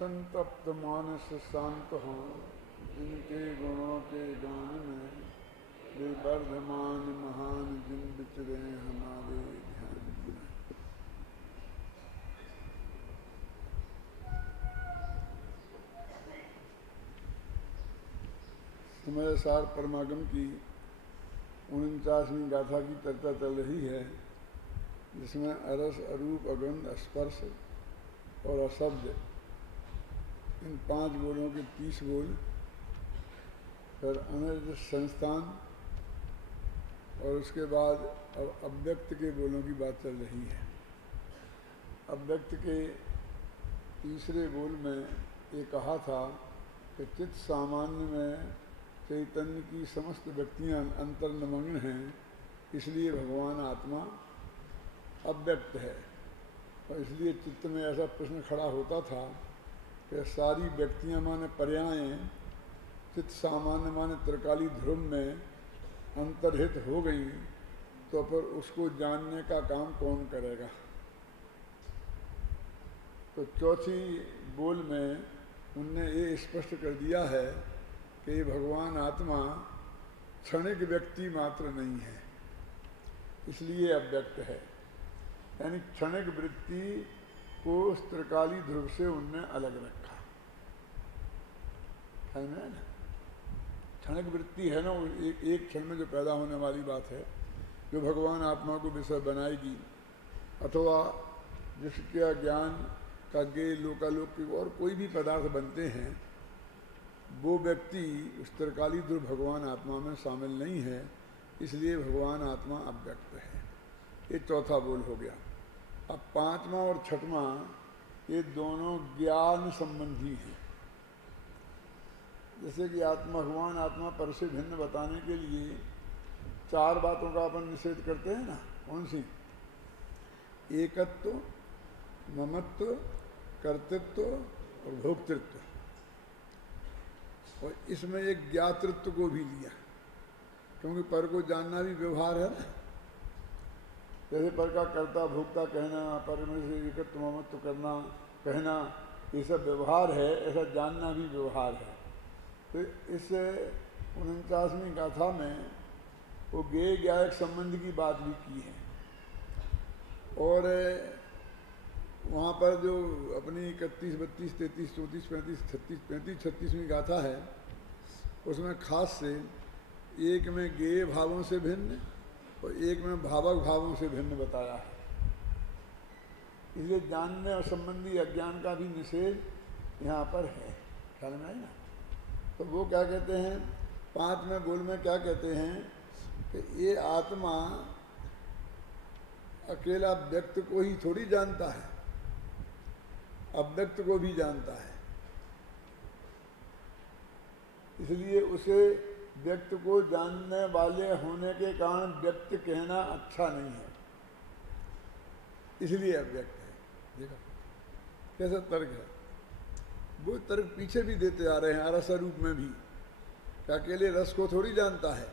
संतप्त मानस शांत हों, जिनके गुणों के गान में वे वर्धमान महान जिन विचरे हमारे ध्यान में। समय सार परमागम की 49वीं गाथा की चर्चा चल रही है, जिसमें अरस, अरूप, अगंध, स्पर्श और अशब्द इन 5 बोलों के 30 बोल, फिर अनिर्दिष्ट संस्थान और उसके बाद अब अव्यक्त के बोलों की बात चल रही है। अव्यक्त के तीसरे बोल में ये कहा था कि चित्त सामान्य में चैतन्य की समस्त व्यक्तियां अंतर्निमग्न हैं, इसलिए भगवान आत्मा अव्यक्त है। और इसलिए चित्त में ऐसा प्रश्न खड़ा होता था कि सारी व्यक्तियां माने पर्यायें चित्त सामान्य माने त्रिकाली ध्रुव में अंतर्हित हो गई, तो फिर उसको जानने का काम कौन करेगा। तो चौथी बोल में उनने ये स्पष्ट कर दिया है कि भगवान आत्मा क्षणिक व्यक्ति मात्र नहीं है, इसलिए अव्यक्त है। यानी क्षणिक वृत्ति को त्रिकाली ध्रुव से उनने अलग रखा है ना। क्षणिक वृत्ति है ना, एक क्षण में जो पैदा होने वाली बात है, जो भगवान आत्मा को विषय बनाएगी, अथवा जिसका ज्ञान का ज्ञेय लोकालोक के और कोई भी पदार्थ बनते हैं, वो व्यक्ति उस त्रिकाली ध्रुव भगवान आत्मा में शामिल नहीं है, इसलिए भगवान आत्मा अव्यक्त है। ये चौथा बोल हो गया। अब 5वां और 6वां ये दोनों ज्ञान संबंधी हैं। जैसे कि भगवान आत्मा पर से भिन्न बताने के लिए 4 बातों का अपन निषेध करते हैं ना। कौन सी? एकत्व, ममत्व, कर्तृत्व और भोक्तृत्व। और इसमें एक ज्ञातृत्व को भी लिया, क्योंकि पर को जानना भी व्यवहार है ना। जैसे पर का कर्ता भोक्ता कहना, पर में से एकत्व ममत्व करना कहना, ये सब व्यवहार है, ऐसा जानना भी व्यवहार है। तो इस 49वीं गाथा में वो ज्ञेय ज्ञायक संबंध की बात भी की है। और वहाँ पर जो अपनी 31, 32, 33, 34, 35, 36, 36वीं गाथा है, उसमें खास से एक में ज्ञेय भावों से भिन्न और एक में भावक भावों से भिन्न बताया है। इसलिए जानने और संबंधी अज्ञान का भी निषेध यहाँ पर है। ख्याल में आई ना। तो वो क्या कहते हैं, 5वें बोल में क्या कहते हैं कि ये आत्मा अकेला व्यक्त को ही थोड़ी जानता है, अव्यक्त को भी जानता है। इसलिए उसे व्यक्त को जानने वाले होने के कारण व्यक्त कहना अच्छा नहीं है, इसलिए अव्यक्त है। देखा कैसा तर्क है। वो तर्क पीछे भी देते आ रहे हैं अरस रूप में भी, कि अकेले रस को थोड़ी जानता है,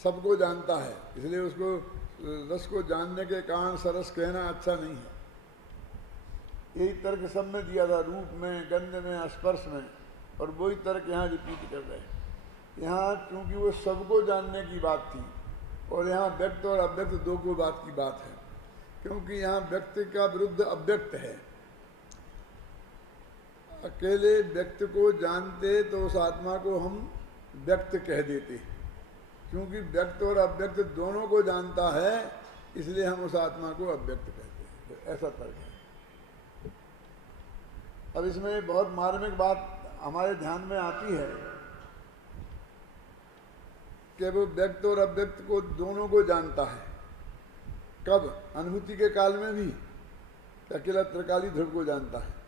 सबको जानता है, इसलिए उसको रस को जानने के कारण सरस कहना अच्छा नहीं है। यही तर्क सब में दिया था, रूप में, गंध में, स्पर्श में, और वही तर्क यहाँ रिपीट कर रहे हैं। यहाँ क्योंकि वो सबको जानने की बात थी, और यहाँ व्यक्त और अव्यक्त दो को बात की बात है, क्योंकि यहाँ व्यक्त का विरुद्ध अव्यक्त है। अकेले व्यक्त को जानते तो उस आत्मा को हम व्यक्त कह देते, क्योंकि व्यक्त और अव्यक्त दोनों को जानता है, इसलिए हम उस आत्मा को अव्यक्त कहते हैं। तो ऐसा तर्क है। अब इसमें बहुत मार्मिक बात हमारे ध्यान में आती है कि वो व्यक्त और अव्यक्त को दोनों को जानता है। कब? अनुभूति के काल में भी अकेला त्रिकाली ध्रुव को जानता है।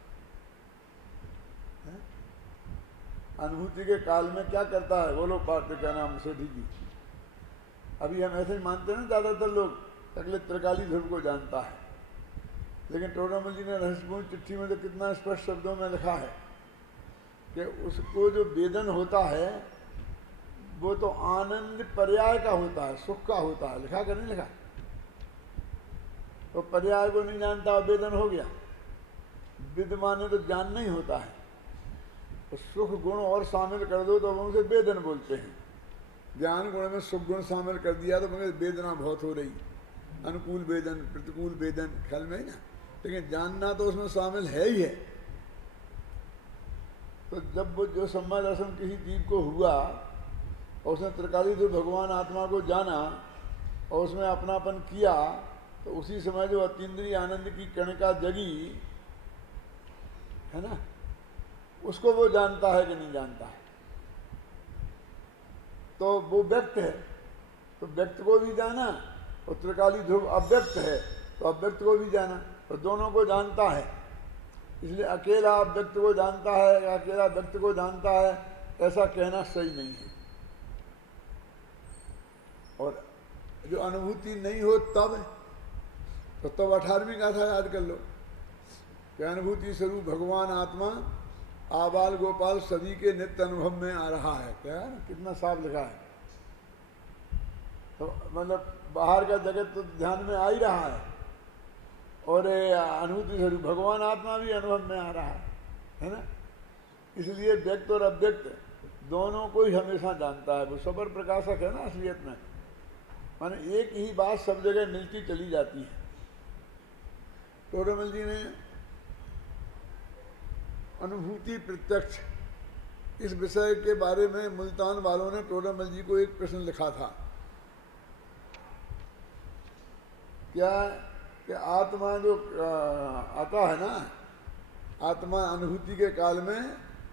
अनुभूति के काल में क्या करता है, बोलो पार्टी का नाम से जी। अभी हम ऐसे ही मानते हैं ना ज़्यादातर लोग, अकेले त्रिकाली ध्रुव को जानता है। लेकिन टोडामल जी ने रहस्यपूर्ण चिट्ठी में तो कितना स्पष्ट शब्दों में लिखा है कि उसको जो वेदन होता है वो तो आनंद पर्याय का होता है, सुख का होता है। लिखा कि नहीं लिखा? तो पर्याय को नहीं जानता, वेदन हो गया। विद्यमान तो जानना ही होता है, तो सुख गुण और शामिल कर दो तो हम उसे वेदन बोलते हैं। ज्ञान गुण में सुख गुण शामिल कर दिया तो मुझे वेदना बहुत हो रही, अनुकूल वेदन प्रतिकूल वेदन, ख्याल में ही ना। लेकिन जानना तो उसमें शामिल है ही है। तो जब वो जो सम्मा दर्शन किसी जीव को हुआ और उसने त्रिकाली जो भगवान आत्मा को जाना और उसमें अपनापन किया, तो उसी समय जो अतीन्द्रिय आनंद की कणिका जगी है ना, उसको वो जानता है कि नहीं जानता है। तो वो व्यक्त है, तो व्यक्त को भी जाना, और त्रिकाली ध्रुव अव्यक्त है तो अव्यक्त को भी जाना, तो दोनों को जानता है। इसलिए अकेला अव्यक्त को जानता है, अकेला व्यक्त को जानता है, ऐसा कहना सही नहीं है। और जो अनुभूति नहीं हो तब 18वीं गाथा याद कर लो कि अनुभूति स्वरूप भगवान आत्मा आबाल गोपाल सभी के नित्य अनुभव में आ रहा है। क्या है, कितना साफ लिखा है। तो मतलब बाहर का जगत तो ध्यान में आ ही रहा है, और अनुभूति स्वरूप भगवान आत्मा भी अनुभव में आ रहा है ना। इसलिए व्यक्त और अव्यक्त दोनों को ही हमेशा जानता है। वो सबर प्रकाशक है ना असलियत में, माने एक ही बात सब जगह मिलती चली जाती है। टोडरमल जी ने अनुभूति प्रत्यक्ष इस विषय के बारे में मुल्तान वालों ने टोडरमल जी को एक प्रश्न लिखा था, क्या कि आत्मा जो आता है ना, आत्मा अनुभूति के काल में,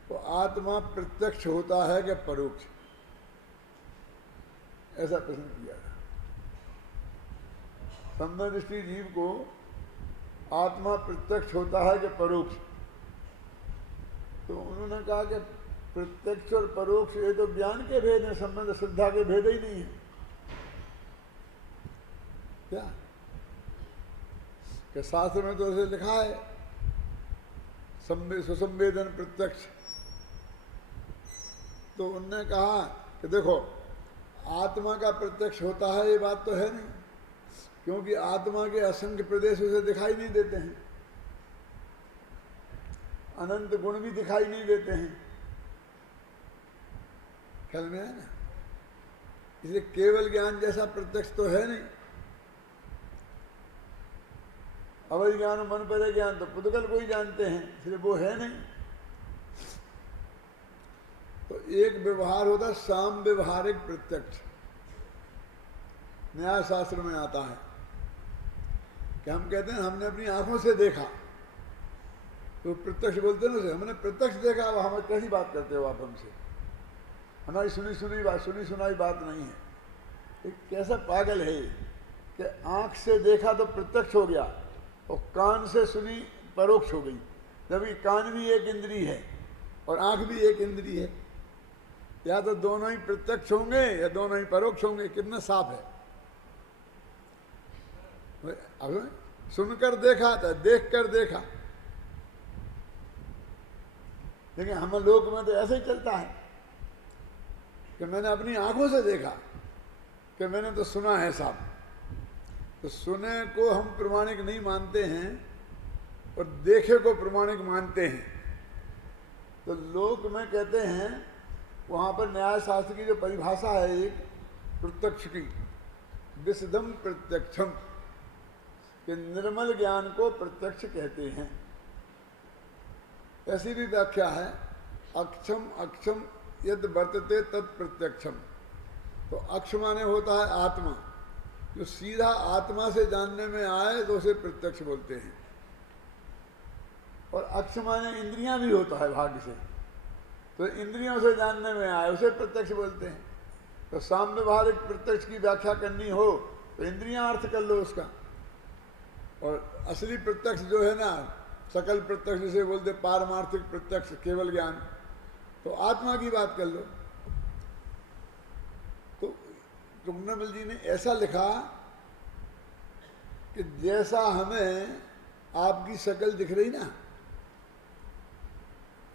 तो आत्मा प्रत्यक्ष होता है कि परोक्ष, ऐसा प्रश्न किया था। संदर्भिष्टि जीव को आत्मा प्रत्यक्ष होता है कि परोक्ष, तो उन्होंने कहा कि प्रत्यक्ष और परोक्ष ये तो ज्ञान के भेद हैं, संबंध श्रद्धा के भेद ही नहीं है। क्या कि शास्त्र में तो ऐसे लिखा है सुसंवेदन प्रत्यक्ष। तो उनने कहा कि देखो आत्मा का प्रत्यक्ष होता है ये बात तो है नहीं, क्योंकि आत्मा के असंख्य प्रदेश उसे दिखाई नहीं देते हैं, अनंत गुण भी दिखाई नहीं देते हैं, ख्याल में है ना। इसलिए केवल ज्ञान जैसा प्रत्यक्ष तो है नहीं। अवैध ज्ञान मन पर ज्ञान तो पुद्गल को ही जानते हैं, इसलिए वो है नहीं। तो एक व्यवहार होता है साम व्यवहारिक प्रत्यक्ष, न्याय शास्त्र में आता है कि हम कहते हैं हमने अपनी आंखों से देखा, तो प्रत्यक्ष बोलते हैं उसे, हमने प्रत्यक्ष देखा। अब हमें कैसी बात करते हो आप हमसे, हमारी सुनी सुनाई बात नहीं है। एक कैसा पागल है कि आंख से देखा तो प्रत्यक्ष हो गया और कान से सुनी परोक्ष हो गई, जबकि कान भी एक इंद्री है और आंख भी एक इंद्री है। या तो दोनों ही प्रत्यक्ष होंगे या दोनों ही परोक्ष होंगे। कितना साफ है। अब सुनकर देखा था, देख कर देखा, लेकिन हम लोग में तो ऐसे ही चलता है कि मैंने अपनी आंखों से देखा, कि मैंने तो सुना है साहब। तो सुने को हम प्रमाणिक नहीं मानते हैं और देखे को प्रमाणिक मानते हैं। तो लोक में कहते हैं, वहाँ पर न्याय शास्त्र की जो परिभाषा है एक प्रत्यक्ष की, विशदम प्रत्यक्षम, कि निर्मल ज्ञान को प्रत्यक्ष कहते हैं। ऐसी भी व्याख्या है, अक्षम अक्षम यद वर्तते तत् प्रत्यक्षम। तो अक्ष माने होता है आत्मा, जो सीधा आत्मा से जानने में आए तो उसे प्रत्यक्ष बोलते हैं। और अक्ष माने इंद्रियां भी होता है भाग्य से, तो इंद्रियों से जानने में आए उसे प्रत्यक्ष बोलते हैं। तो साम व्यवहारिक प्रत्यक्ष की व्याख्या करनी हो तो इंद्रियां अर्थ कर लो उसका, और असली प्रत्यक्ष जो है ना, सकल प्रत्यक्ष जिसे बोलते पारमार्थिक प्रत्यक्ष केवल ज्ञान, तो आत्मा की बात कर लो। तो टोडरमल जी ने ऐसा लिखा कि जैसा हमें आपकी शक्ल दिख रही ना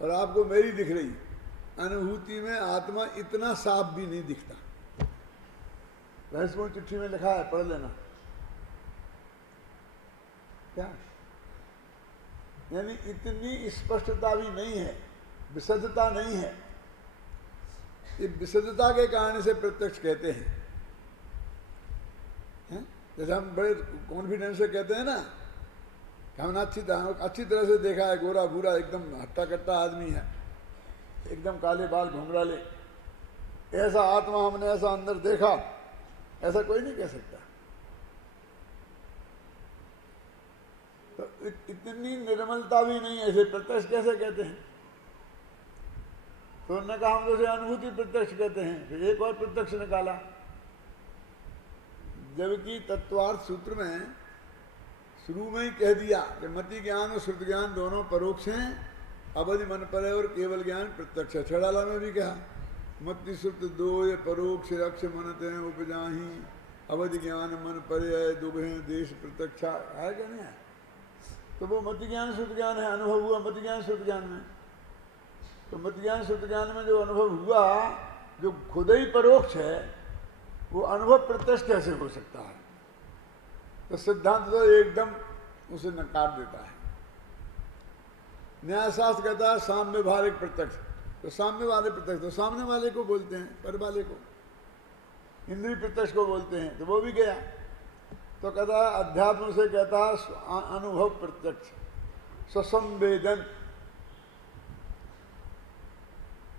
और आपको मेरी दिख रही, अनुभूति में आत्मा इतना साफ भी नहीं दिखता। रहस्यपूर्ण चिट्ठी में लिखा है, पढ़ लेना। क्या यानी इतनी स्पष्टता भी नहीं है, विशदता नहीं है। ये विशदता के कारण से प्रत्यक्ष कहते हैं। जैसे हम बड़े कॉन्फिडेंस से कहते हैं ना कि हमने अच्छी तरह से देखा है, गोरा भूरा एकदम हट्टा कट्टा आदमी है, एकदम काले बाल घुंघराले, ऐसा आत्मा हमने ऐसा अंदर देखा, ऐसा कोई नहीं कह सकता। तो इतनी निर्मलता भी नहीं, ऐसे प्रत्यक्ष कैसे कहते हैं? तो उन्होंने कहा हम तो उसे अनुभूति प्रत्यक्ष कहते हैं। फिर एक और प्रत्यक्ष निकाला, जबकि तत्वार्थ सूत्र में शुरू में ही कह दिया कि मति ज्ञान और श्रुत ज्ञान दोनों परोक्ष हैं, अवधि मन पर है और केवल ज्ञान प्रत्यक्ष है। छड़ाला में भी कहा मति श्रुत दो ये परोक्ष रक्ष मनत हैं उपजाही, अवधि ज्ञान मन पर है दुबहे देश प्रत्यक्षा है क्या नहीं है? तो वो मति ज्ञान श्रुत ज्ञान है, अनुभव हुआ मति ज्ञान श्रुत ज्ञान में। तो मति ज्ञान श्रुत ज्ञान में जो अनुभव हुआ, जो खुद ही परोक्ष है, वो अनुभव प्रत्यक्ष कैसे हो सकता है? तो सिद्धांत तो एकदम उसे नकार देता है। न्यायशास्त्र कहता है साम्य भारिक प्रत्यक्ष, तो साम्य वाले प्रत्यक्ष तो सामने वाले को बोलते हैं, पर वाले को इंद्रिय प्रत्यक्ष को बोलते हैं, तो वो भी गया। तो कहता है अध्यात्म से कहता है अनुभव प्रत्यक्ष स्वसंवेदन।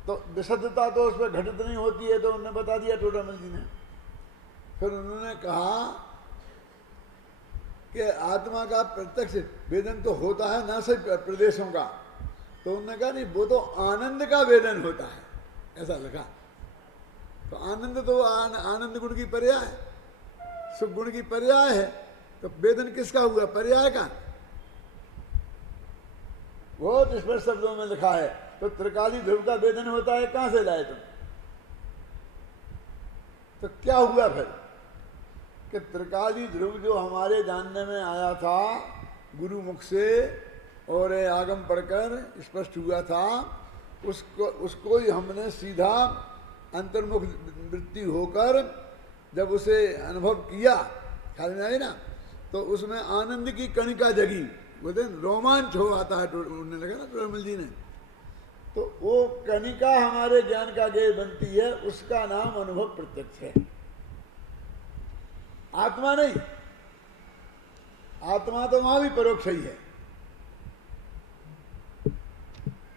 तो विशुद्धता तो उसमें घटित नहीं होती है, तो उन्होंने बता दिया टोडामल जी ने। फिर उन्होंने कहा कि आत्मा का प्रत्यक्ष वेदन तो होता है ना सिर्फ प्रदेशों का, तो उन्होंने कहा नहीं, वो तो आनंद का वेदन होता है, ऐसा लिखा। तो आनंद तो आनंद गुण की पर्याय है, सुख गुण की पर्याय है, तो वेदन किसका हुआ? पर्याय का। बहुत स्पष्ट शब्दों में लिखा है। तो त्रिकाली ध्रुव का वेदन होता है, कहां से लाए तुम? तो क्या हुआ फिर कि त्रिकाली ध्रुव जो हमारे जानने में आया था गुरु मुख से और आगम पढ़कर स्पष्ट हुआ था, उसको ही हमने सीधा अंतर्मुख वृत्ति होकर जब उसे अनुभव किया, ख्याल में आई ना, तो उसमें आनंद की कणिका जगी, बोलते रोमांच हो आता है, उन्होंने लगा ना टोडामल जी ने। तो वो कणिका हमारे ज्ञान का गेय बनती है, उसका नाम अनुभव प्रत्यक्ष है, आत्मा नहीं। आत्मा तो वहां भी परोक्ष ही है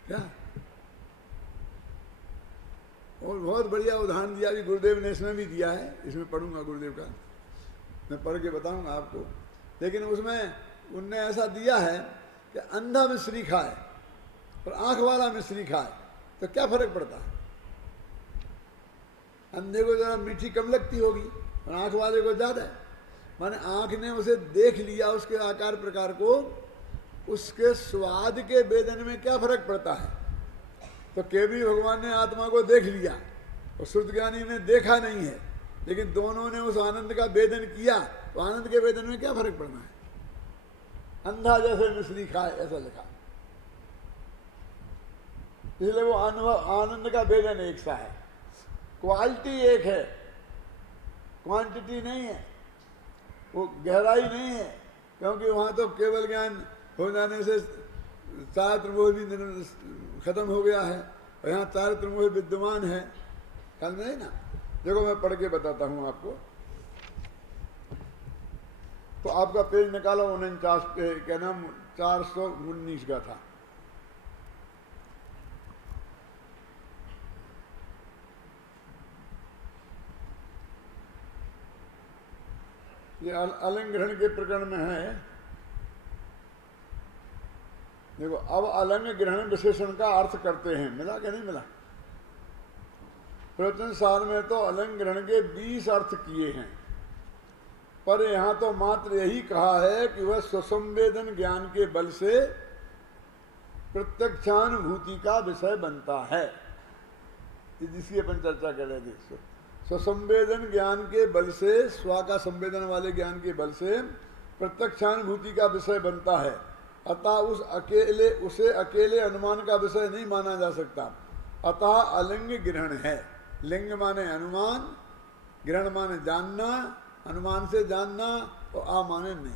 क्या? और बहुत बढ़िया उदाहरण दिया भी गुरुदेव ने, इसमें भी दिया है, इसमें पढ़ूंगा गुरुदेव का, मैं पढ़ के बताऊंगा आपको। लेकिन उसमें उनने ऐसा दिया है कि अंधा मिश्री खाए और आंख वाला मिश्री खाए तो क्या फर्क पड़ता है? अंधे को जरा मीठी कम लगती होगी और आंख वाले को ज्यादा है। माने आंख ने उसे देख लिया, उसके आकार प्रकार को, उसके स्वाद के वेदन में क्या फर्क पड़ता है? तो केवल भगवान ने आत्मा को देख लिया और श्रुत ज्ञानी ने देखा नहीं है, लेकिन दोनों ने उस आनंद का वेदन किया, तो आनंद के वेदन में क्या फर्क पड़ना है? अंधा जैसे मिश्री खाए, ऐसा लिखा। इसलिए वो अनुभव आनंद का वेदन एक सा है, क्वालिटी एक है, क्वांटिटी नहीं है, वो गहराई नहीं है। क्योंकि वहाँ तो केवल ज्ञान हो जाने से चार त्रिमोह भी खत्म हो गया है, और यहाँ चार त्रिमोह विद्यमान है, ख्याल में नहीं ना? देखो मैं पढ़ के बताता हूँ आपको। तो आपका पेज निकालो 49 पे, क्या नाम 419 का था। ये अलंग ग्रहण के प्रकरण में है। देखो, अब अलंग ग्रहण विशेषण का अर्थ करते हैं, मिला क्या नहीं मिला? प्रवचन सार में तो अलंग ग्रहण के 20 अर्थ किए हैं, पर यहाँ तो मात्र यही कहा है कि वह स्वसंवेदन ज्ञान के बल से प्रत्यक्षानुभूति का विषय बनता है, जिसकी अपन चर्चा कर रहे थे। स्वसंवेदन ज्ञान के बल से, स्व का संवेदन वाले ज्ञान के बल से प्रत्यक्षानुभूति का विषय बनता है। अतः उसे अकेले अनुमान का विषय नहीं माना जा सकता। अतः अलिंग ग्रहण है। लिंग माने अनुमान, ग्रहण माने जानना, अनुमान से जानना, और आ माने नहीं।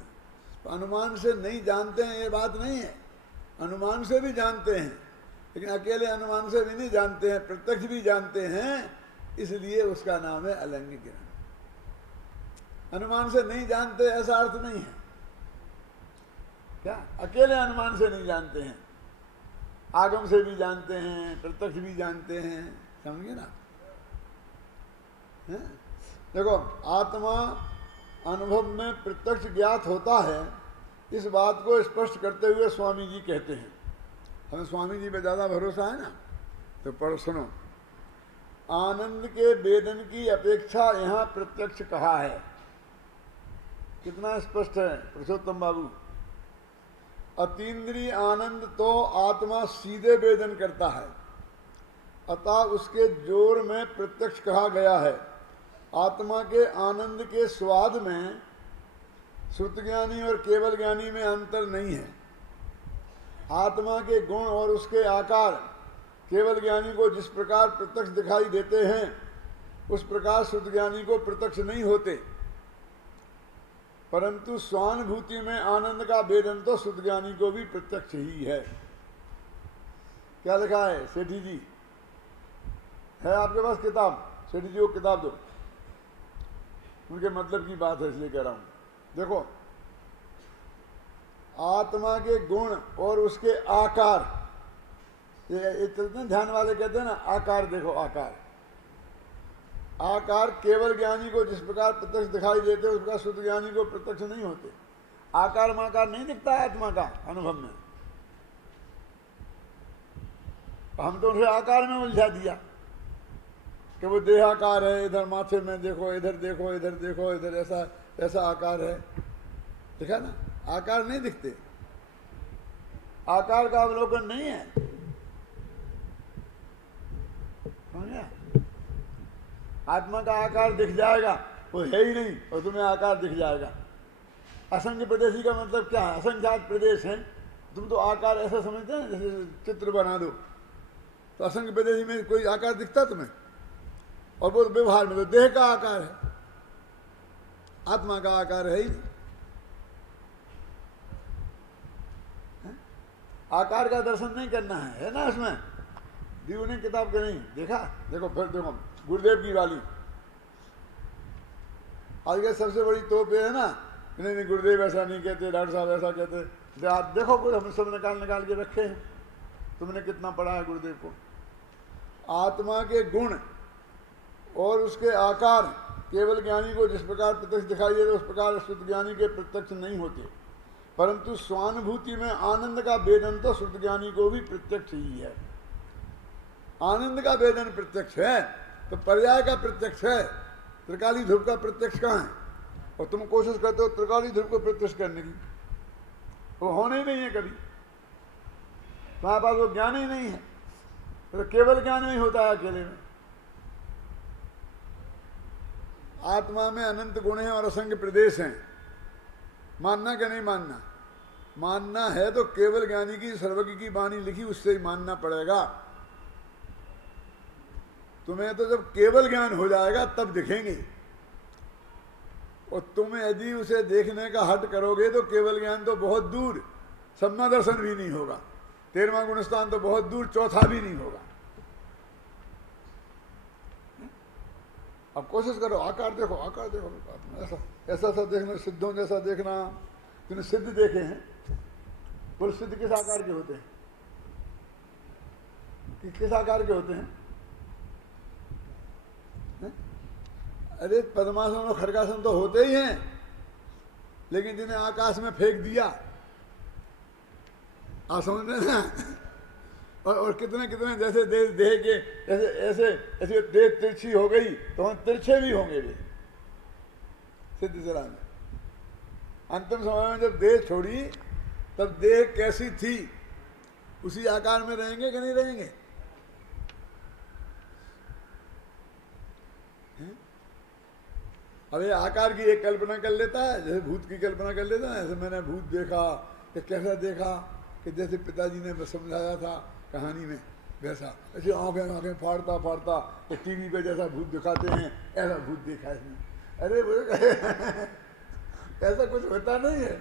तो अनुमान से नहीं जानते हैं ये बात नहीं है, अनुमान से भी जानते हैं, लेकिन अकेले अनुमान से भी नहीं जानते हैं, प्रत्यक्ष भी जानते हैं, इसलिए उसका नाम है अलंगिक ज्ञान। अनुमान से नहीं जानते ऐसा अर्थ नहीं है। क्या अकेले अनुमान से नहीं जानते हैं, आगम से भी जानते हैं, प्रत्यक्ष भी जानते हैं, समझिए ना। है? देखो, आत्मा अनुभव में प्रत्यक्ष ज्ञात होता है, इस बात को स्पष्ट करते हुए स्वामी जी कहते हैं। हमें स्वामी जी पे ज़्यादा भरोसा है ना, तो पढ़ सुनो। आनंद के वेदन की अपेक्षा यहाँ प्रत्यक्ष कहा है। कितना स्पष्ट है पुरुषोत्तम बाबू। अतीन्द्रिय आनंद तो आत्मा सीधे वेदन करता है, अतः उसके जोर में प्रत्यक्ष कहा गया है। आत्मा के आनंद के स्वाद में श्रुत ज्ञानी और केवल ज्ञानी में अंतर नहीं है। आत्मा के गुण और उसके आकार केवल ज्ञानी को जिस प्रकार प्रत्यक्ष दिखाई देते हैं, उस प्रकार श्रुत ज्ञानी को प्रत्यक्ष नहीं होते, परंतु स्वानुभूति में आनंद का वेदन तो श्रुत ज्ञानी को भी प्रत्यक्ष ही है। क्या लिखा है सेठी जी? है आपके पास किताब? सेठी जी को किताब दो, उनके मतलब की बात है इसलिए कह रहा हूं। देखो, आत्मा के गुण और उसके आकार, ये चलते हैं ध्यान वाले कहते हैं ना, आकार देखो, आकार आकार केवल ज्ञानी को जिस प्रकार प्रत्यक्ष दिखाई देते उस प्रकार शुद्ध ज्ञानी को प्रत्यक्ष नहीं होते। आकार माकार नहीं दिखता है आत्मा का अनुभव में। हम तो उसे आकार में उलझा दिया कि वो देहाकार है, इधर माथे में देखो, इधर देखो, इधर देखो, इधर ऐसा ऐसा आकार है। देखा ना, आकार नहीं दिखते, आकार का अवलोकन नहीं है। समझा? आत्मा का आकार दिख जाएगा, वो है ही नहीं, और तुम्हें आकार दिख जाएगा। असंख्य प्रदेशी का मतलब क्या है? असंख्यात प्रदेश है, तुम तो आकार ऐसा समझते हैं जैसे चित्र बना दो, तो असंख्य प्रदेशी में कोई आकार दिखता तुम्हें? और वो व्यवहार में तो देह का आकार है, आत्मा का आकार है ही नहीं। आकार का दर्शन नहीं करना है ना इसमें। दीव ने किताब के नहीं देखा? देखो फिर देखो, गुरुदेव की वाली आज के सबसे बड़ी तोप है ना, नहीं गुरुदेव ऐसा नहीं कहते, डॉक्टर साहब ऐसा कहते। आप देखो, कुछ हम सब निकाल के रखे हैं, तुमने कितना पढ़ा है गुरुदेव को। आत्मा के गुण और उसके आकार केवल ज्ञानी को जिस प्रकार प्रत्यक्ष दिखाई देते उस प्रकार शुद्ध ज्ञानी के प्रत्यक्ष नहीं होते, परंतु स्वानुभूति में आनंद का वेदन तो शुद्ध ज्ञानी को भी प्रत्यक्ष ही है। आनंद का वेदन प्रत्यक्ष है तो पर्याय का प्रत्यक्ष है। त्रिकाली ध्रुव का प्रत्यक्ष कहाँ है? और तुम कोशिश करते हो त्रिकाली ध्रुव को प्रत्यक्ष करने की, वो होने ही नहीं है कभी। तुम्हारे पास वो ज्ञान ही नहीं है, तो केवल ज्ञान नहीं होता है अकेले में। आत्मा में अनंत गुण हैं और असंख्य प्रदेश हैं, मानना क्या नहीं मानना? मानना है तो केवल ज्ञानी की सर्वज्ञ की वाणी लिखी उससे ही मानना पड़ेगा। तुम्हें तो जब केवल ज्ञान हो जाएगा तब दिखेंगे, और तुम यदि उसे देखने का हट करोगे तो केवल ज्ञान तो बहुत दूर, सम्मा दर्शन भी नहीं होगा, 13वां गुणस्थान तो बहुत दूर, चौथा भी नहीं होगा। अब कोशिश करो, आकार देखो, आकार देखो, ऐसा ऐसा सा देखना, सिद्धों जैसा देखना। तूने सिद्ध देखे हैं? बोल, सिद्ध किस आकार के होते हैं? किस आकार के होते हैं? अरे पद्मासन और खरगासन तो होते ही हैं, लेकिन जिन्हें आकाश में फेंक दिया, आप समझ रहे ना? और कितने कितने जैसे देह के जैसे ऐसे ऐसे देह तिरछी हो गई तो हम तिरछे भी होंगे भी सिद्ध जरा में। अंतिम समय में जब देह छोड़ी तब देह कैसी थी उसी आकार में रहेंगे कि नहीं रहेंगे? अब ये आकार की एक कल्पना कर लेता है, जैसे भूत की कल्पना कर लेता है। जैसे मैंने भूत देखा, कि कैसा देखा कि जैसे पिताजी ने समझाया था कहानी में, वैसा ऐसे आंखें फाड़ता फाड़ता तो टीवी पे जैसा भूत दिखाते हैं ऐसा भूत देखा इसने। अरे बोले ऐसा कुछ होता नहीं है,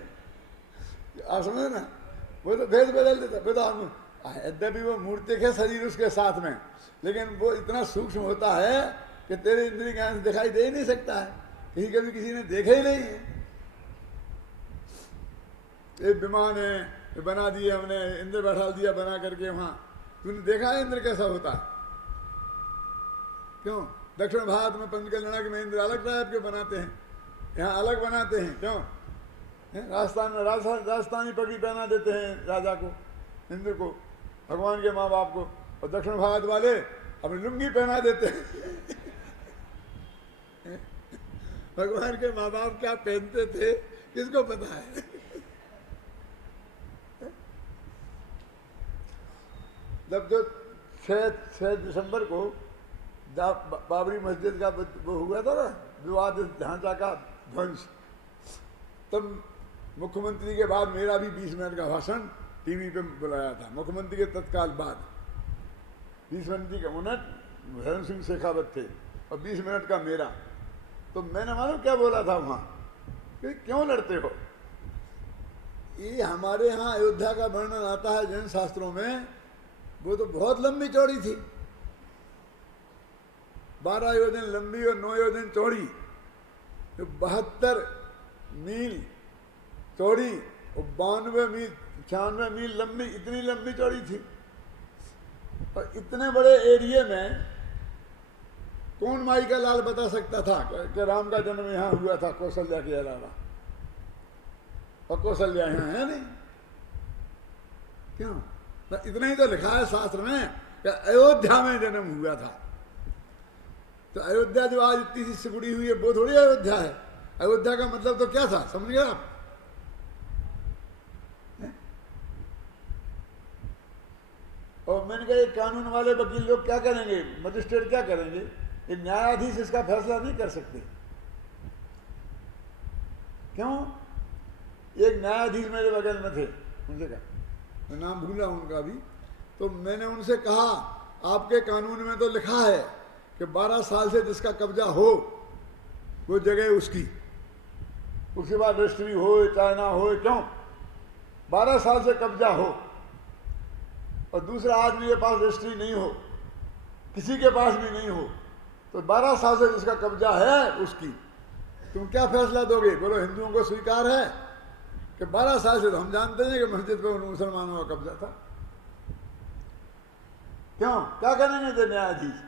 आप समझे ना? वो तो भेद बदल देता, यद्यपि वो मूर्तिक है शरीर उसके साथ में, लेकिन वो इतना सूक्ष्म होता है कि तेरे इंद्रिय ज्ञान से दिखाई दे ही नहीं सकता है, कहीं कभी किसी ने देखा ही नहीं है। एक विमान है बना दिए हमने, इंद्र बैठा दिया बना करके वहां, तूने देखा है इंद्र कैसा होता है? क्यों? दक्षिण भारत में पंचकल्याणक में इंद्र अलग टाइप के बनाते हैं, यहाँ अलग बनाते हैं। क्यों? राजस्थान में राजस्थानी पगड़ी पहना देते हैं राजा को, इंद्र को, भगवान के माँ बाप को, और दक्षिण भारत वाले अपनी लुंगी पहना देते हैं। भगवान के माँ बाप क्या पहनते थे किसको पता है? जब जो 6 दिसंबर को बाबरी मस्जिद का वो हुआ था ना विवादित ढांचा का ध्वंस, तब मुख्यमंत्री के बाद मेरा भी 20 मिनट का भाषण टीवी पे बुलाया था। मुख्यमंत्री के तत्काल बाद 20 मिनट धर्म सिंह शेखावत थे और 20 मिनट का मेरा। तो मैंने मालूम क्या बोला था वहां कि क्यों लड़ते हो? ये हमारे यहाँ अयोध्या का वर्णन आता है जैन शास्त्रों में, वो तो बहुत लंबी चौड़ी थी, 12 योजन लंबी और 9 योजन चौड़ी, तो 72 मील चौड़ी और 92 मील 96 मील लंबी, इतनी लंबी चौड़ी थी। और इतने बड़े एरिया में कौन माई का लाल बता सकता था कि राम का जन्म यहाँ हुआ था कौशल्या के अलावा? और कौशल्या यहाँ है नहीं, क्यों? तो इतना ही तो लिखा है शास्त्र में कि अयोध्या में जन्म हुआ था। तो अयोध्या जो आज इतनी सी सिकुड़ी हुई है वो थोड़ी अयोध्या है। अयोध्या का मतलब तो क्या था, समझ गए आप? और मैंने कहा कानून वाले वकील लोग क्या करेंगे, मजिस्ट्रेट क्या करेंगे? ये न्यायाधीश इसका फैसला नहीं कर सकते। क्यों? एक न्यायाधीश मेरे बगल में थे, उनसे कहा, मैं नाम भूला उनका भी, तो मैंने उनसे कहा आपके कानून में तो लिखा है कि 12 साल से जिसका कब्जा हो वो जगह उसकी, उसके बाद रजिस्ट्री हो चाहे ना हो, क्यों? 12 साल से कब्जा हो और दूसरा आदमी के पास रजिस्ट्री नहीं हो, किसी के पास भी नहीं हो, तो 12 साल से जिसका कब्जा है उसकी, तुम क्या फैसला दोगे? बोलो हिंदुओं को स्वीकार है कि 12 साल से, तो हम जानते हैं कि मस्जिद पे मुसलमानों का कब्जा था। क्यों? क्या करेंगे थे न्यायाधीश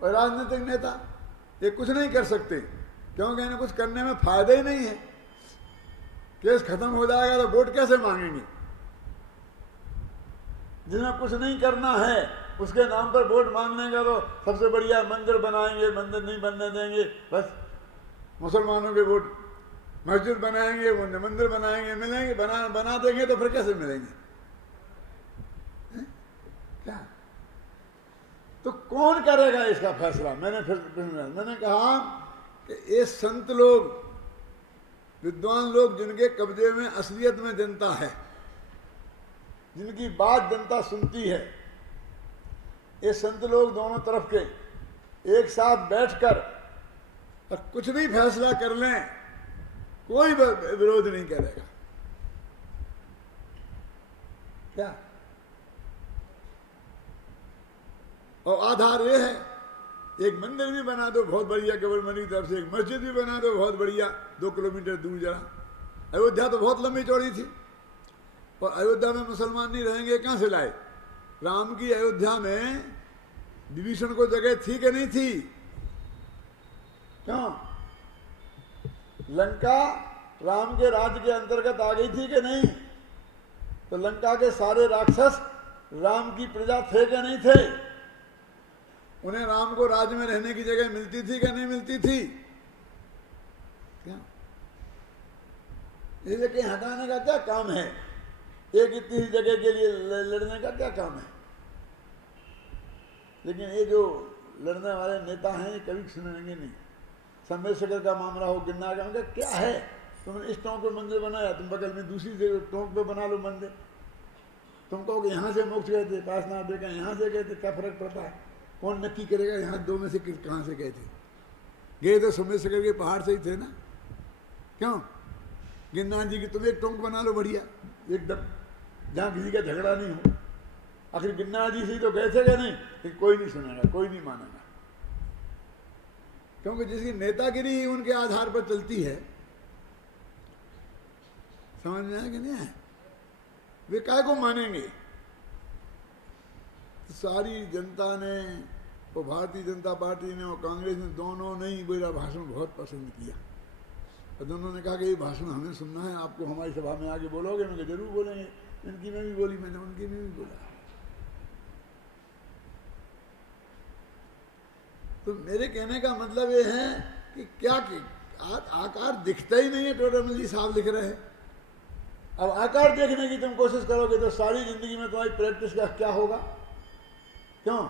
और राजनीतिक नेता? ये कुछ नहीं कर सकते, क्योंकि इन्हें कुछ करने में फायदा ही नहीं है। केस खत्म हो जाएगा तो वोट कैसे मांगेंगे? जिन्हें कुछ नहीं करना है उसके नाम पर वोट मांगने का तो सबसे बढ़िया मंदिर बनाएंगे, मंदिर नहीं बनने देंगे, बस मुसलमानों के वोट, मस्जिद बनाएंगे, मंदिर बनाएंगे, मिलेंगे, बना देंगे तो फिर कैसे मिलेंगे? क्या? तो कौन करेगा इसका फैसला? मैंने कहा कि ये संत लोग, विद्वान लोग जिनके कब्जे में असलियत में जनता है, जिनकी बात जनता सुनती है, ये संत लोग दोनों तरफ के एक साथ बैठकर और कुछ भी फैसला कर लें, कोई विरोध नहीं करेगा। क्या? और आधार ये है, एक मंदिर भी बना दो बहुत बढ़िया गवर्नमेंट की तरफ से, एक मस्जिद भी बना दो बहुत बढ़िया 2 किलोमीटर दूर जरा। अयोध्या तो बहुत लंबी चौड़ी थी, और अयोध्या में मुसलमान नहीं रहेंगे कहां से लाए? राम की अयोध्या में विभीषण को जगह थी कि नहीं थी? क्यों? लंका राम के राज्य के अंतर्गत आ गई थी कि नहीं? तो लंका के सारे राक्षस राम की प्रजा थे कि नहीं थे? उन्हें राम को राज्य में रहने की जगह मिलती थी कि नहीं मिलती थी? क्या? ये लेकिन हटाने का क्या काम है? एक इतनी जगह के लिए लड़ने का क्या काम है? लेकिन ये जो लड़ने वाले नेता हैं ये कभी सुनेंगे नहीं। संमेशकर का मामला हो, गिरनार का, उनका क्या है? तुमने इस टोंक पे मंदिर बनाया, तुम बगल में दूसरी जगह टोंक पे बना लो मंदिर। तुम कहो कि यहाँ से मोक्ष गए थे, पासनाथ देखा यहाँ से गए थे, क्या फर्क पड़ता है? कौन नक्की करेगा यहाँ 2 में से कहाँ से गए थे? गए तो संमेशकर के पहाड़ से ही थे ना? क्यों? गिन्ना जी की तुम एक टोंक बना लो बढ़िया एकदम, जहाँ किसी का झगड़ा नहीं हो। आखिर गिन्ना जी से तो गए थे क्या नहीं, लेकिन कोई नहीं सुनेगा, कोई नहीं मानेगा, क्योंकि जिसकी नेतागिरी उनके आधार पर चलती है। समझ में आया कि नहीं है? वे काय को मानेंगे? तो सारी जनता ने, वो भारतीय जनता पार्टी ने और कांग्रेस ने, दोनों ने ही मेरा भाषण बहुत पसंद किया। और दोनों ने कहा कि ये भाषण हमें सुनना है, आपको हमारी सभा में आके बोलोगे? मैं जरूर बोलेंगे। इनकी में भी बोली मैंने, उनकी में भी बोला। तो मेरे कहने का मतलब ये है कि क्या कि आकार दिखता ही नहीं है। टोडरमल जी साहब लिख रहे हैं। अब आकार देखने की तुम कोशिश करोगे तो सारी जिंदगी में तुम्हारी प्रैक्टिस का क्या होगा? क्यों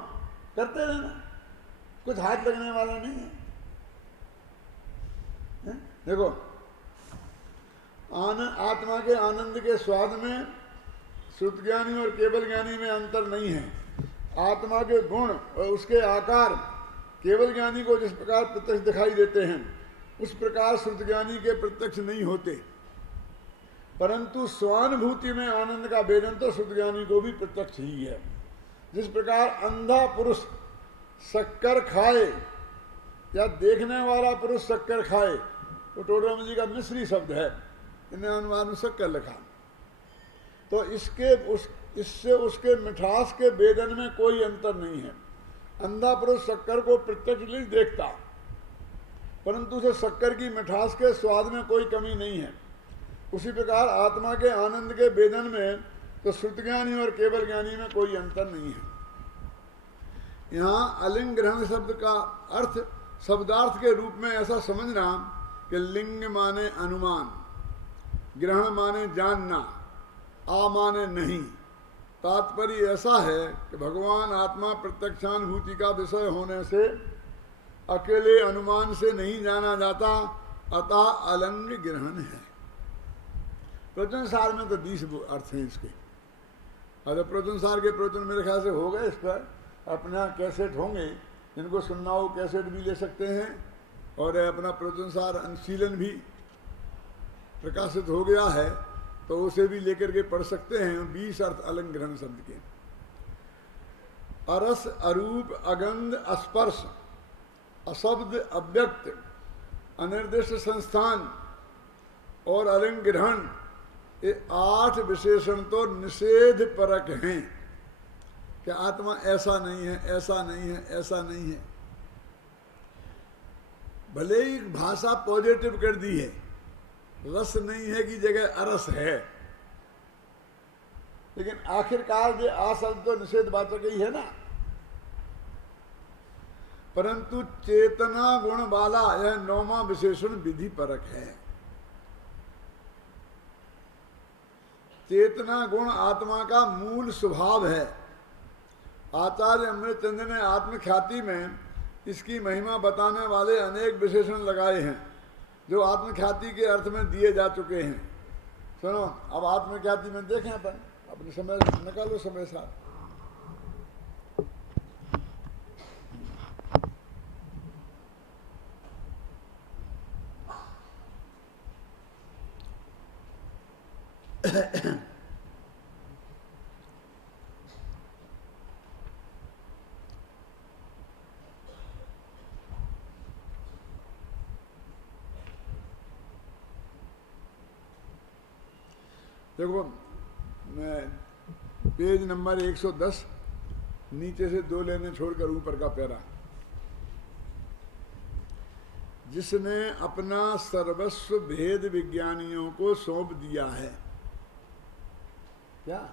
करते रहना, कुछ हाथ लगने वाला नहीं है। देखो, आत्मा के आनंद के स्वाद में श्रुत ज्ञानी और केवल ज्ञानी में अंतर नहीं है। आत्मा के गुण और उसके आकार केवल ज्ञानी को जिस प्रकार प्रत्यक्ष दिखाई देते हैं, उस प्रकार श्रुत ज्ञानी के प्रत्यक्ष नहीं होते। परंतु स्वानुभूति में आनंद का भेदन तो श्रुत ज्ञानी को भी प्रत्यक्ष ही है। जिस प्रकार अंधा पुरुष शक्कर खाए या देखने वाला पुरुष शक्कर खाए, तो टोडरमल जी का मिस्री शब्द है, इन्हें अनुवाद में शक्कर लिखा। तो इससे उसके मिठास के वेदन में कोई अंतर नहीं है। अंधा पुरुष शक्कर को प्रत्यक्ष नहीं देखता, परंतु उसे शक्कर की मिठास के स्वाद में कोई कमी नहीं है। उसी प्रकार आत्मा के आनंद के वेदन में तो श्रुत ज्ञानी और केवल ज्ञानी में कोई अंतर नहीं है। यहाँ अलिंग ग्रहण शब्द का अर्थ शब्दार्थ के रूप में ऐसा समझना कि लिंग माने अनुमान, ग्रहण माने जानना, आ माने नहीं। तात्पर्य ऐसा है कि भगवान आत्मा प्रत्यक्षानुभूति का विषय होने से अकेले अनुमान से नहीं जाना जाता, अतः अलंग ग्रहण है। प्रवचन सार में तो 20 अर्थ हैं इसके। अगर प्रवचन सार के प्रवचन मेरे ख्याल से हो गए, इस पर अपना कैसेट होंगे, जिनको सुनना हो कैसेट भी ले सकते हैं, और अपना प्रवचन सार अनुशीलन भी प्रकाशित हो गया है, तो उसे भी लेकर के पढ़ सकते हैं। 20 अर्थ अलंग ग्रहण शब्द के। अरस, अरूप, अगंध, स्पर्श, अशब्द, अव्यक्त, अनिर्दिष्ट संस्थान और अलंग ग्रहण, ये 8 विशेषण तो निषेध परक हैं कि आत्मा ऐसा नहीं है, ऐसा नहीं है, ऐसा नहीं है। भले ही भाषा पॉजिटिव कर दी है, रस नहीं है की जगह अरस है, लेकिन आखिरकार जो आ शब्द तो निषेध वाचक ही है ना। परंतु चेतना गुण वाला यह 9वां विशेषण विधि परक है। चेतना गुण आत्मा का मूल स्वभाव है। आचार्य अमृतचंद्र ने आत्मख्याति में इसकी महिमा बताने वाले अनेक विशेषण लगाए हैं, जो आत्मख्याति के अर्थ में दिए जा चुके हैं। सुनो, अब आत्मख्याति में देखें अपन, अपने समय निकालो समय साथ। देखो, मैं पेज नंबर 110 नीचे से 2 लेने छोड़कर ऊपर का पैरा। जिसने अपना सर्वस्व भेद विज्ञानियों को सौंप दिया है, क्या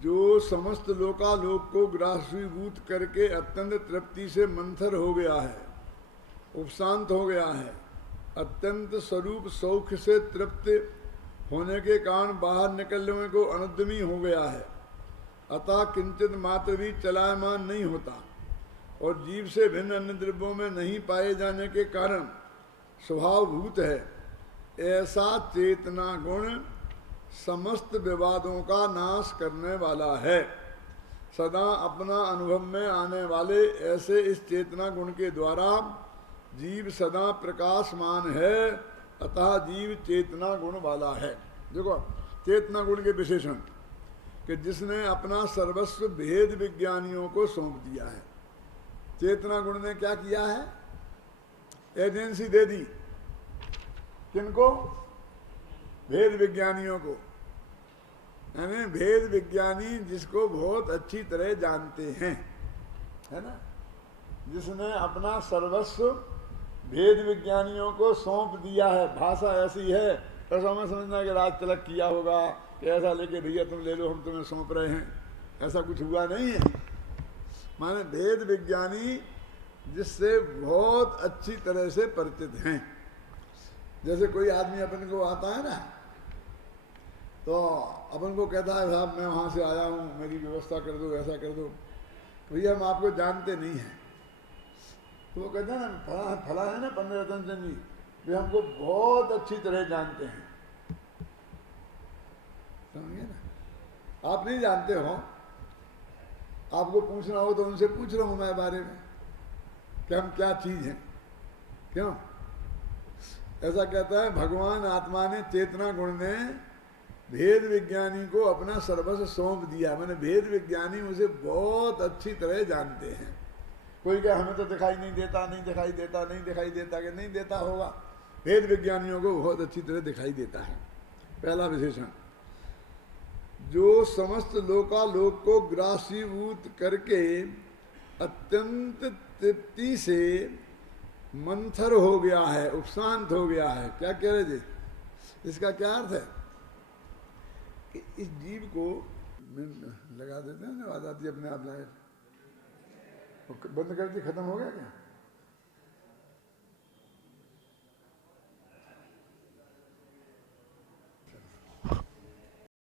जो समस्त लोकालोक को ग्रासीभूत करके अत्यंत तृप्ति से मंथर हो गया है, उपशांत हो गया है, अत्यंत स्वरूप सौख्य से तृप्त होने के कारण बाहर निकलने को अनुद्यमी हो गया है, अतः किंचित मात्र भी चलायमान नहीं होता और जीव से भिन्न अन्य द्रव्यों में नहीं पाए जाने के कारण स्वभावभूत है, ऐसा चेतना गुण समस्त विवादों का नाश करने वाला है। सदा अपना अनुभव में आने वाले ऐसे इस चेतना गुण के द्वारा जीव सदा प्रकाशमान है, अतः जीव चेतना गुण वाला है। देखो चेतना गुण के विशेषण कि जिसने अपना सर्वस्व भेद विज्ञानियों को सौंप दिया है। चेतना गुण ने क्या किया है? एजेंसी दे दी। किनको? भेद विज्ञानियों को। यानी भेद विज्ञानी जिसको बहुत अच्छी तरह जानते हैं, है ना, जिसने अपना सर्वस्व भेद विज्ञानियों को सौंप दिया है। भाषा ऐसी है, ऐसा मैं समझना कि राज तिलक किया होगा कि ऐसा लेके भैया तुम ले लो, हम तुम्हें सौंप रहे हैं, ऐसा कुछ हुआ नहीं है। माने भेद विज्ञानी जिससे बहुत अच्छी तरह से परिचित हैं। जैसे कोई आदमी अपन को आता है ना, तो अपन को कहता है साहब मैं वहाँ से आया हूँ, मेरी व्यवस्था कर दो, ऐसा कर दो। भैया हम आपको जानते नहीं हैं। तो वो कहते हैं ना फला है ना पंडित रतन चंद जी, वे हमको बहुत अच्छी तरह जानते हैं। समझिए ना, आप नहीं जानते हो, आपको पूछना हो तो उनसे पूछ रहा हूँ मैं बारे में कि हम क्या चीज़ हैं। क्यों ऐसा कहता है? भगवान आत्मा ने, चेतना गुण ने भेद विज्ञानी को अपना सर्वस्व सौंप दिया। मैंने भेद विज्ञानी उसे बहुत अच्छी तरह जानते हैं। कोई क्या हमें तो दिखाई नहीं देता, नहीं दिखाई देता, नहीं दिखाई देता, कि नहीं देता होगा, भेद विज्ञानियों को बहुत अच्छी तरह दिखाई देता है। पहला विशेषण, जो समस्त लोकालोक को ग्रासीभूत करके अत्यंत तृप्ति से मंथर हो गया है, उपशांत हो गया है। क्या कह रहे थे? इसका क्या अर्थ है कि इस जीव को लगा देते हैं ना, आ जाती है अपने आप लाइट, बंद कर दी, खत्म हो गया क्या?